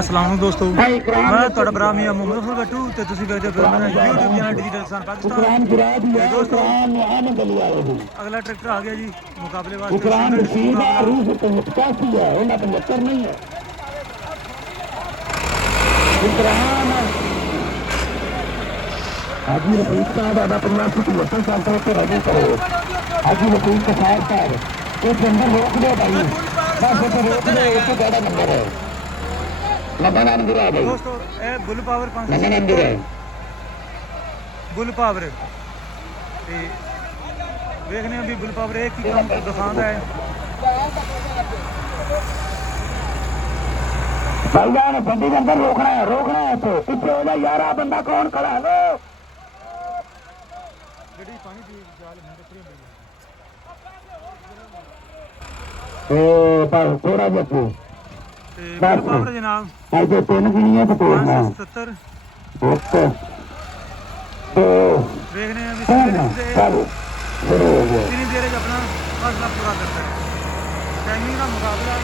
अस्सलाम दोस्तों, मैं ਤੁਹਾਡਾ ਭਰਾ ਮੀਆਂ ਮੁਹੰਮਦ ਅਫਜ਼ਲ ਗੱਟੂ ਤੇ ਤੁਸੀਂ ਵੇਖਦੇ ਹੋ ਮੇਰਾ YouTube ਚੈਨਲ ਡਿਜੀਟਲ ਕਿਸਾਨ ਪਾਕਿਸਤਾਨ। ਤੇ ਦੋਸਤੋ ਅਗਲਾ ਟਰੈਕਟਰ ਆ ਗਿਆ ਜੀ ਮੁਕਾਬਲੇ ਵਾਸਤੇ। हाजी रफीक साहब आधा 50-75 साल से रजू करो। हाजी रफीक के साथ एक नंबर रोक दो भाई, बस इसे रोक दो। एक बड़ा नंबर है लंबा नाम गिरा भाई दोस्तों। ए बुल पावर लंबा नाम गिरा बुल पावर ਤੇ ਵੇਖਨੇ ਆ ਵੀ ਬੁਲ ਪਾਵਰ ਇਹ ਕੀ ਕੰਮ ਦਿਖਾਉਂਦਾ ਹੈ। भाईजान बंदी के अंदर रोकना है तो पीछे हो जाए यार। बंदा कौन खड़ा है लो ਜਿਹੜੀ ਪਾਣੀ ਦੀ ਜਾਲ ਹੁੰਦੀ पर थोड़ा जैसे ਤੇ ਬੁਲ ਪਾਵਰ ਜਨਾਬ ऐसे तीन गिनिया तो तोड़ना 570 तो ਵੇਖਨੇ ਆ ਵੀ चलो शुरू हो गया। ਕਿੰਨੀ ਦੇਰ ਚ ਆਪਣਾ ਫਸਲਾ ਪੂਰਾ ਕਰਦਾ ਹੈ। ਟਾਈਮਿੰਗ ਦਾ ਮੁਕਾਬਲਾ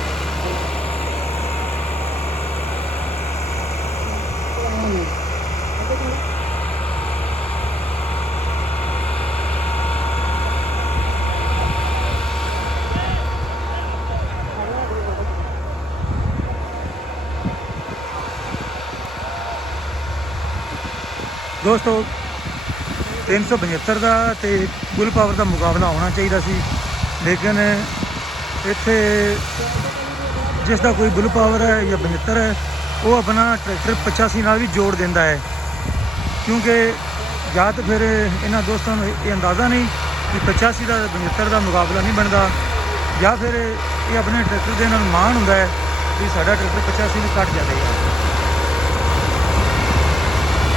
ਦੋਸਤੋ 375 ਦਾ ਤੇ ਬੁਲ ਪਾਵਰ ਦਾ ਮੁਕਾਬਲਾ ਹੋਣਾ ਚਾਹੀਦਾ ਸੀ, ਲੇਕਿਨ ਇੱਥੇ ਜਿਸ ਦਾ ਕੋਈ ਬੁਲ ਪਾਵਰ ਹੈ ਜਾਂ 72 ਹੈ ਉਹ ਆਪਣਾ ਟਰੈਕਟਰ 85 ਨਾਲ ਵੀ ਜੋੜ ਦਿੰਦਾ ਹੈ, ਕਿਉਂਕਿ ਜਾਂ ਤਾਂ ਫਿਰ ਇਹਨਾਂ ਦੋਸਤਾਂ ਨੂੰ ਇਹ ਅੰਦਾਜ਼ਾ ਨਹੀਂ ਕਿ 85 ਦਾ 72 ਦਾ ਮੁਕਾਬਲਾ ਨਹੀਂ ਬਣਦਾ, ਜਾਂ ਫਿਰ ਇਹ ਆਪਣੇ ਟਰੈਕਟਰ ਦੇ ਨਾਲ ਮਾਣ ਹੁੰਦਾ ਹੈ ਕਿ ਸਾਡਾ ਟਰੈਕਟਰ 85 ਵੀ ਕੱਟ ਜਾਵੇਗਾ।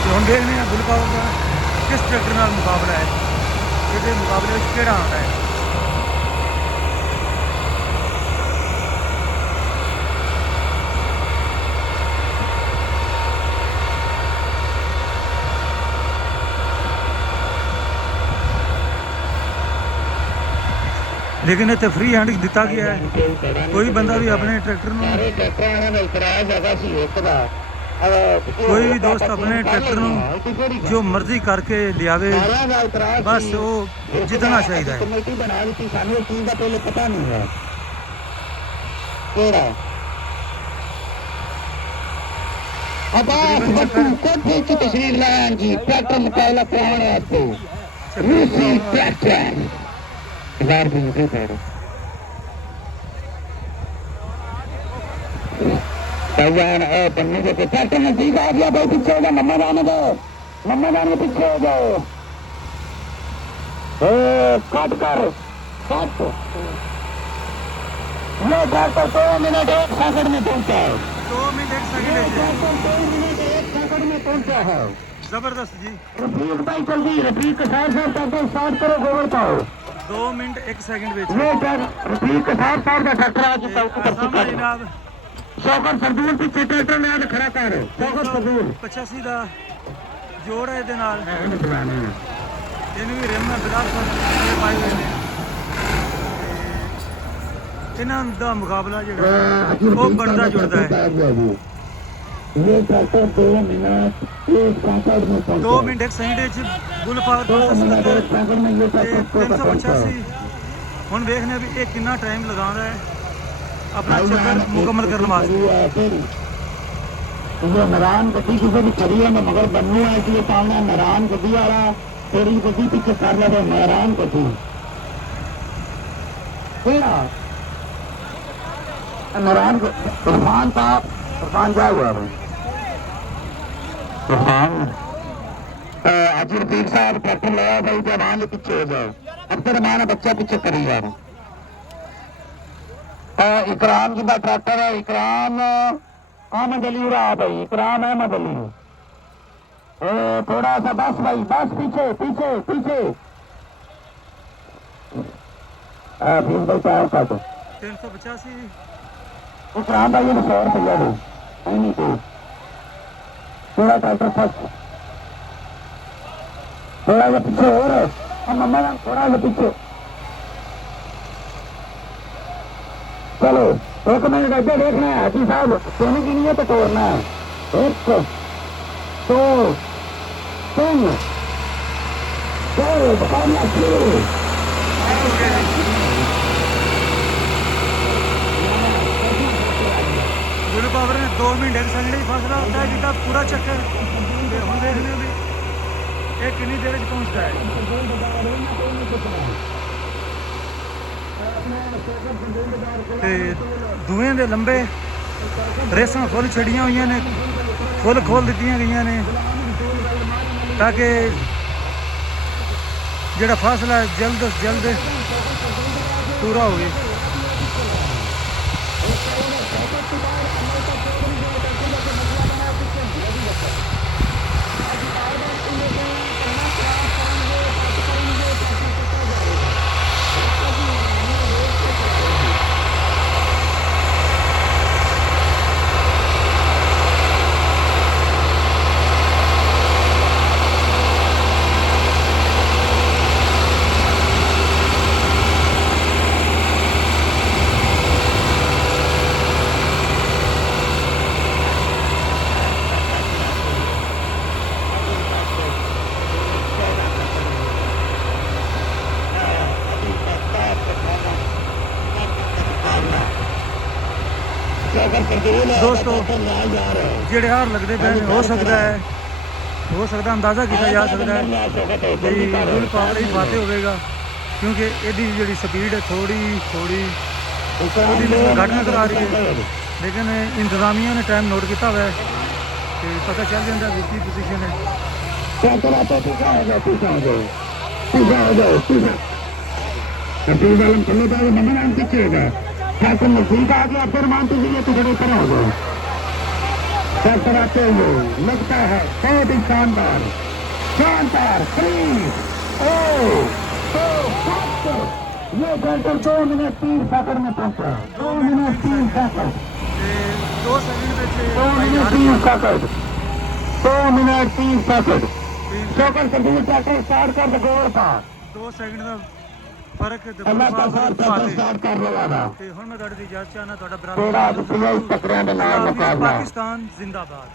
ਹੁਣ ਦੇਖਦੇ ਹਾਂ ਬੁਲ ਪਾਵਰ ਦਾ ਕਿਸ ਟਰੈਕਟਰ ਨਾਲ ਮੁਕਾਬਲਾ ਹੈ, ਇਹਦੇ ਮੁਕਾਬਲੇ ਵਿੱਚ ਕਿਹੜਾ ਆਉਂਦਾ ਹੈ। ਲੇਕਿਨ ਇੱਥੇ ਫ੍ਰੀ ਹੈਂਡ ਦਿੱਤਾ ਗਿਆ ਹੈ, ਕੋਈ ਬੰਦਾ ਵੀ ਆਪਣੇ ਟਰੈਕਟਰ ਨੂੰ ਕੋਈ ਵੀ ਦੋਸਤ ਆਪਣੇ ਟਰੈਕਟਰ ਨੂੰ ਜੋ ਮਰਜ਼ੀ ਕਰਕੇ ਲਿਆਵੇ, ਬਸ ਉਹ ਜਿੱਤਣਾ ਚਾਹੀਦਾ ਹੈ। ਕਮੇਟੀ ਬਣਾ ਦਿੱਤੀ ਸਾਨੂੰ ਇਸ ਚੀਜ਼ ਦਾ ਪਹਿਲੇ ਪਤਾ ਨਹੀਂ ਹੈ ਕਿਹੜਾ ਅਬਾਸ ਬੱਟੂ ਕੋਠੇ ਚ ਤਸ਼ਰੀਫ ਲਾਇਆ ਜੀ। ਟਰੈਕਟਰ ਮੁਕਾਬਲਾ ਕਰਾਉਣ ਵਾਸਤੇ ਰੂਸੀ ਟਰੈਕਟਰ ਬਾਹਰ ਵੀ ਨਿਕਲ ਪੜੇ भगवान बनने के ट्रैक्टर नजदीक आ गया भाई। पीछे हो जाओ, मम्मा जाने दो, मम्मा जाने पीछे हो जाओ। कट कर कट ये ट्रैक्टर 2 मिनट 1 सेकंड में पहुंचा है। 2 मिनट 1 सेकंड 2 मिनट 1 सेकंड में पहुंचा है। जबरदस्त जी। रफीक भाई जल्दी रफीक के साथ ट्रैक्टर स्टार्ट करो, गोबर पाओ। 2 मिनट 1 सेकंड में ये रफीक के साथ ट्रैक्टर आज जनाब शौकत सरदूल पीछे ट्रैक्टर ले आके खड़ा कर। शौकत सरदूल 85 ਦਾ ਜੋੜ ਹੈ ਇਹਦੇ ਨਾਲ, ਇਹਨੂੰ ਚਲਾਣੇ ਆ ਇਹਨੂੰ ਵੀ ਰਿਮ ਨਾਲ ਬਿਲਾਲ ਸਾਹਿਬ ਪਾਏ ਹੋਏ ਨੇ। ਇਹਨਾਂ ਦਾ ਮੁਕਾਬਲਾ ਜਿਹੜਾ ਉਹ ਬਣਦਾ ਜੁੜਦਾ ਹੈ। ये ट्रैक्टर 2 मिनट 1 सेकंड में 2 मिनट 1 सेकंड ਵਿੱਚ ਬੁਲ ਪਾਵਰ 385। ਹੁਣ ਵੇਖਦੇ ਵੀ ਇਹ ਕਿੰਨਾ ਟਾਈਮ ਲਗਾਉਂਦਾ ਹੈ अपना चक्कर मुकम्मल करने वास्ते। नारायण गड्डी किसी भी खड़ी है मगर बनू है इसलिए सामने नारायण गड्डी वाला तेरी गड्डी पीछे कर ले नारायण गड्डी नारायण इरफान साहब इरफान क्या हुआ इरफान अजी रफीक साहब ट्रैक्टर लगा भाई जवान पीछे हो जाओ। अब तो रमाना बच्चा पीछे करी जा रहा। इकराम जी का ट्रैक्टर है। इकराम अहमद अली रहा भाई, इकराम अहमद अली। थोड़ा सा बस भाई, बस पीछे पीछे पीछे। भाई 385 इकराम भाई 100 रुपया दो नहीं तो थोड़ा ट्रैक्टर फर्स्ट थोड़ा सा पीछे और मम्मा थोड़ा सा पीछे चलो। एक मिनट इधर देखना है हाजी साहब, सोने की नहीं है तो तोड़ना है। 1 2 3 4 मुकाबला शुरू। गुरु पावर ने 2 मिनट 1 सेकंड ही फासला होता है जितना पूरा चक्कर ते हुण देखने भी ये कितनी देर च पहुंचता है। ते धुएं दे लंबे रेसां फुल छड़ियां हुई ने, फुल खोल दित्तियां गईयां ने ताकि जिहड़ा फासला है जल्द से जल्द पूरा होवे। दोस्तों ਜਿਹੜੇ ਹਾਰ ਲੱਗਦੇ ਪਏ ਨੇ ਹੋ ਸਕਦਾ ਅੰਦਾਜ਼ਾ ਕੀਤਾ ਜਾ ਸਕਦਾ ਹੈ ਵੀ ਫੁੱਲ ਪਾਵਰ ਹੀ ਫਾਤੇ ਹੋਵੇਗਾ, ਕਿਉਂਕਿ ਇਹਦੀ ਜਿਹੜੀ ਸਪੀਡ ਹੈ ਥੋੜੀ ਉਹਦੀ ਘੱਟ ਨਜ਼ਰ ਆ ਰਹੀ ਹੈ। ਲੇਕਿਨ ਇੰਤਜ਼ਾਮੀਆ ਨੇ ਟਾਈਮ ਨੋਟ ਕੀਤਾ ਹੋਇਆ ਹੈ ਤੇ ਪਤਾ ਚੱਲ ਜਾਂਦਾ ਵੀ ਕੀ ਪੋਜੀਸ਼ਨ ਹੈ। नजदीक आ गया फिर मानते हुए तो थोड़े तरह हो गए चक्कर आते हुए लगता है बहुत ही शानदार ये घंटे 2 मिनट 3 सेकंड में पहुंचा। 2 minute 3 second 2 second 2 minute 3 second 2 minute 3 second shocker से दूर जाकर स्टार्ट कर दे गोल का 2 सेकंड ਦਾ फर्क है। स्टार्ट कर लगा ਤੇ ਹੁਣ ਮੈਂ ਤੁਹਾਡੇ ਦੀ ਇਜਾਜ਼ਤ ਚਾਹਨਾ ਤੁਹਾਡਾ थोड़ा ਬਰਾਬਰ टकरिया पाकिस्तान जिंदाबाद।